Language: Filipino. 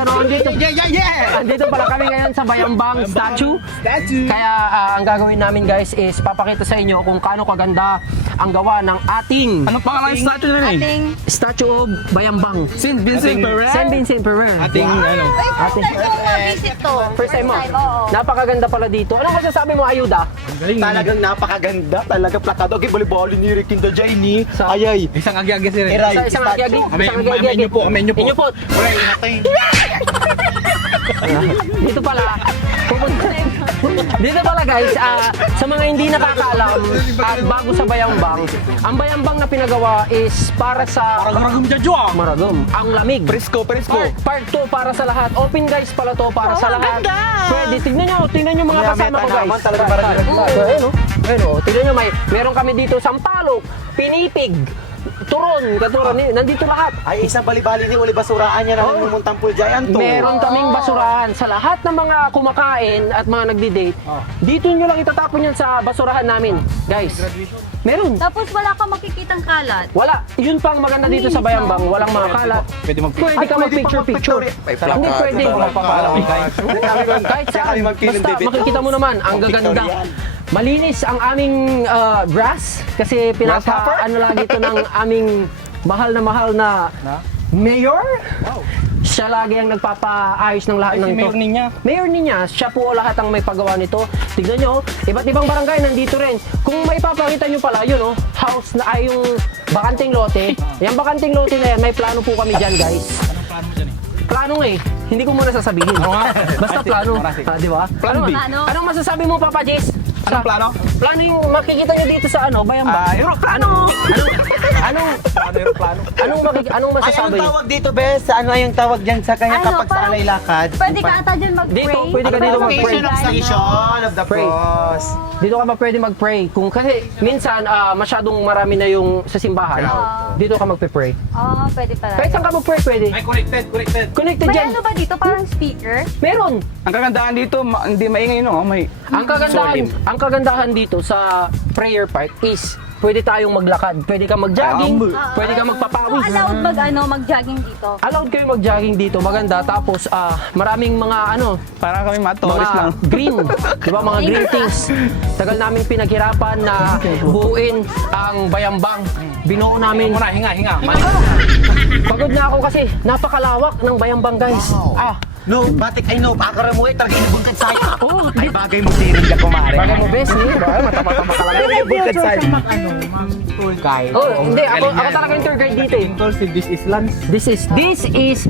ano, andito pala kami ngayon sa Bayambang Statue. Kaya ang gagawin namin guys is papakita sa inyo kung kaano kaganda ang gawa ng ating Anong pangalan ng statue na Ating Statue of Bayambang. Saint Vincent Ferrer? Saint Vincent Ferrer. Ating ano? First time ko ma-visit to. First time mo? Oo. Napakaganda pala dito. Anong masasabi mo, Ayuda? Talagang napakaganda, talaga plakado. Okay, bali-bali ni Ricky the Jaini. Sa- Ayay. Isang agi-agi sir. Eray, Isang agyagi. Amen nyo po, amen nyo po. Inyo po. Pre, inatay. Dito pala. Dito pala guys, sa mga hindi nakakaalam at bago sa Bayambang, ang Bayambang na pinagawa is para sa Maragam dyan dyan. Maragom, ang lamig. Presko. Part 2 para sa lahat. Open guys pala to para sa lahat. Pwede, tignan nyo mga kasama ko guys. Talaga parang Ayun o, tignan nyo, meron kami dito Sampalok, Pinipig, Turon, Katuron, nandito lahat. Ay, isang bali-bali ni Uli Basuraan niya na namumuntang pool giant to. Meron kaming basurahan sa lahat ng mga kumakain at mga nagdi-date. Dito nyo lang itatapon yan sa basurahan namin, guys. Meron. Tapos wala kang makikitang kalat. Wala. Yun pang maganda dito sa Bayambang. Walang mga kalat. Pwede Pwede ka mag-picture-picture. Hindi pwede. Kahit saan. Basta makikita mo naman, ang gaganda. Malinis ang aming grass kasi ano lagi ito ng aming mahal na mayor. Siya lagi ang nagpapaayos ng lahat ng ito. Mayor niya, siya po lahat ang may paggawa nito. Tignan nyo, iba't ibang barangay nandito rin. Kung may papakita nyo pala, yun house na ay yung bakanting lote. Yung bakanting lote na yan, may plano po kami dyan guys. Anong plano dyan eh? Plano nga eh. Hindi ko muna sasabihin. Basta plano. Di ba? Plano B. Anong masasabi mo, Papa Jess? Anong plano? Plano yung makikita nyo dito sa Bayambang. Aeroplano! Anong masasabi Anong nyo? tawag dito, Bes? Ano yung tawag dyan sa kanya kapag sa parang alay lakad? Pwede ka ata dyan mag-pray. Dito, pwede ka dito mag-pray. Station of the Pray. cross. Dito ka pa pwede mag-pray. Kasi minsan masyadong marami na yung sa simbahan. Dito ka magpe-pray. Oo, pwede pala. Kahit saan ka mag-pray, pwede. Ay, connected. Connected May dyan. ano ba dito? Parang speaker? Meron. Ang kagandahan dito, hindi maingay no? May Ang kagandahan dito sa prayer part is pwede tayong maglakad, pwede ka mag-jogging, pwede ka So, magpapawis. allowed mag-jogging dito? Allowed kayo mag-jogging dito, maganda. Tapos maraming mga parang kami mga tourist lang. green, di ba, mga green things. Tagal namin pinaghirapan na buuin ang Bayambang. Binuo namin. Muna, hinga. Pagod na ako kasi napakalawak ng Bayambang guys. No, batik ay no, pakara mo eh, talaga inabungkad sa'yo. Oh, Ay, bagay mo sirin ka kumare. bagay mo best eh. Matapa-tapa ka lang. Inabungkad sa'yo. Tour guide. Oh, hindi. Ako talaga yung tour guide dito eh. This is lunch. This is